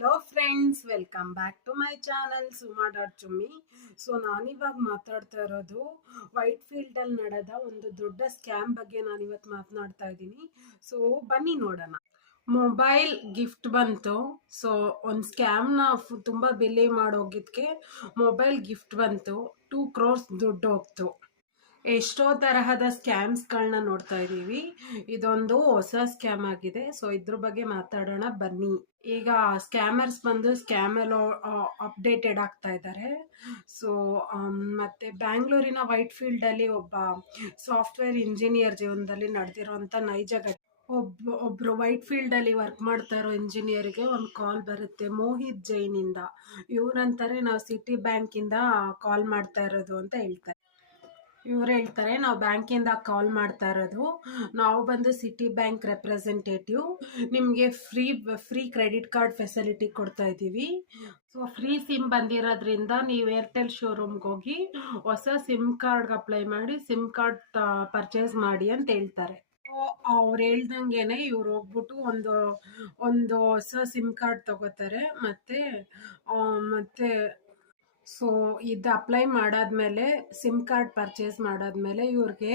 Hello friends, welcome back to my channel Suma dot Chummi. So ನಾನಿವಾಗ ಮಾತಾಡ್ತಾ ಇರೋದು ವೈಟ್ ಫೀಲ್ಡಲ್ಲಿ ನಡೆದ ಒಂದು ದೊಡ್ಡ ಸ್ಕ್ಯಾಮ್ ಬಗ್ಗೆ ನಾನಿವತ್ತು ಮಾತನಾಡ್ತಾ ಇದ್ದೀನಿ. ಸೊ ಬನ್ನಿ ನೋಡೋಣ. ಮೊಬೈಲ್ ಗಿಫ್ಟ್ ಬಂತು. ಸೊ ಒಂದು ಸ್ಕ್ಯಾಮ್ನ ತುಂಬ ಬಿಲಿ ಮಾಡೋಗಿದ್ದಕ್ಕೆ ಮೊಬೈಲ್ ಗಿಫ್ಟ್ ಬಂತು. 2 crores ದುಡ್ಡು ಹೋಗ್ತು. ಎಷ್ಟೋ ತರಹದ ಸ್ಕ್ಯಾಮ್ಸ್ಗಳನ್ನ ನೋಡ್ತಾ ಇದ್ದೀವಿ. ಇದೊಂದು ಹೊಸ ಸ್ಕ್ಯಾಮ್ ಆಗಿದೆ. ಸೊ ಇದ್ರ ಬಗ್ಗೆ ಮಾತಾಡೋಣ ಬನ್ನಿ. ಈಗ ಸ್ಕ್ಯಾಮರ್ಸ್ ಬಂದು ಸ್ಕ್ಯಾಮಲ್ಲಿ ಅಪ್ಡೇಟೆಡ್ ಆಗ್ತಾ ಇದ್ದಾರೆ. ಸೊ ಮತ್ತೆ ಬ್ಯಾಂಗ್ಳೂರಿನ ವೈಟ್ ಫೀಲ್ಡಲ್ಲಿ ಒಬ್ಬ ಸಾಫ್ಟ್ವೇರ್ ಇಂಜಿನಿಯರ್ ಜೀವನದಲ್ಲಿ ನಡೆದಿರೋಂಥ ನೈಜ ಘಟನೆ. ಒಬ್ರು ವೈಟ್ ಫೀಲ್ಡಲ್ಲಿ ವರ್ಕ್ ಮಾಡ್ತಾ ಇರೋ ಇಂಜಿನಿಯರ್ಗೆ ಒಂದು ಕಾಲ್ ಬರುತ್ತೆ ಮೋಹಿತ್ ಜೈನಿಂದ. ಇವ್ರಂತಾರೆ ನಾವು ಸಿಟಿ ಬ್ಯಾಂಕಿಂದ ಕಾಲ್ ಮಾಡ್ತಾ ಇರೋದು ಅಂತ ಹೇಳ್ತಾರೆ. ಇವ್ರು ಹೇಳ್ತಾರೆ ನಾವು ಬ್ಯಾಂಕಿಂದ ಕಾಲ್ ಮಾಡ್ತಾ ಇರೋದು, ನಾವು ಬಂದು ಸಿಟಿ ಬ್ಯಾಂಕ್ ರೆಪ್ರೆಸೆಂಟೇಟಿವ್, ನಿಮಗೆ ಫ್ರೀ ಕ್ರೆಡಿಟ್ ಕಾರ್ಡ್ ಫೆಸಿಲಿಟಿ ಕೊಡ್ತಾ ಇದ್ದೀವಿ. ಸೊ ಫ್ರೀ ಸಿಮ್ ಬಂದಿರೋದ್ರಿಂದ ನೀವು ಏರ್ಟೆಲ್ ಶೋರೂಮ್ಗೆ ಹೋಗಿ ಹೊಸ ಸಿಮ್ ಕಾರ್ಡ್ಗೆ ಅಪ್ಲೈ ಮಾಡಿ ಸಿಮ್ ಕಾರ್ಡ್ ಪರ್ಚೇಸ್ ಮಾಡಿ ಅಂತ ಹೇಳ್ತಾರೆ. ಅವ್ರು ಹೇಳ್ದಂಗೆನೆ ಇವ್ರು ಹೋಗ್ಬಿಟ್ಟು ಒಂದು ಹೊಸ ಸಿಮ್ ಕಾರ್ಡ್ ತಗೋತಾರೆ. ಮತ್ತೆ ಸೊ ಇದು ಅಪ್ಲೈ ಮಾಡಾದ್ಮೇಲೆ ಸಿಮ್ ಕಾರ್ಡ್ ಪರ್ಚೇಸ್ ಮಾಡಾದ್ಮೇಲೆ ಇವ್ರಿಗೆ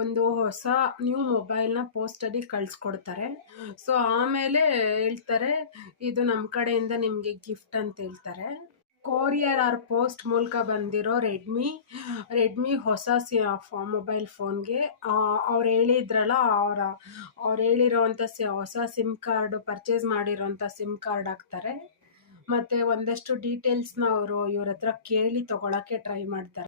ಒಂದು ಹೊಸ ನ್ಯೂ ಮೊಬೈಲ್ನ ಪೋಸ್ಟಲ್ಲಿ ಕಳಿಸ್ಕೊಡ್ತಾರೆ. ಸೊ ಆಮೇಲೆ ಹೇಳ್ತಾರೆ ಇದು ನಮ್ಮ ಕಡೆಯಿಂದ ನಿಮಗೆ ಗಿಫ್ಟ್ ಅಂತ ಹೇಳ್ತಾರೆ. ಕೊರಿಯರ್ ಆರ್ ಪೋಸ್ಟ್ ಮೂಲಕ ಬಂದಿರೋ ರೆಡ್ಮಿ ಹೊಸ ಮೊಬೈಲ್ ಫೋನ್ಗೆ ಅವ್ರು ಹೇಳಿದ್ರಲ್ಲ, ಅವ್ರು ಹೇಳಿರೋವಂಥ ಹೊಸ ಸಿಮ್ ಕಾರ್ಡ್ ಪರ್ಚೇಸ್ ಮಾಡಿರೋಂಥ ಸಿಮ್ ಕಾರ್ಡ್ ಹಾಕ್ತಾರೆ. ಮತ್ತು ಒಂದಷ್ಟು ಡೀಟೇಲ್ಸ್ನ ಅವರು ಇವ್ರ ಹತ್ರ ಕೇಳಿ ತೊಗೊಳಕ್ಕೆ ಟ್ರೈ ಮಾಡ್ತಾರೆ.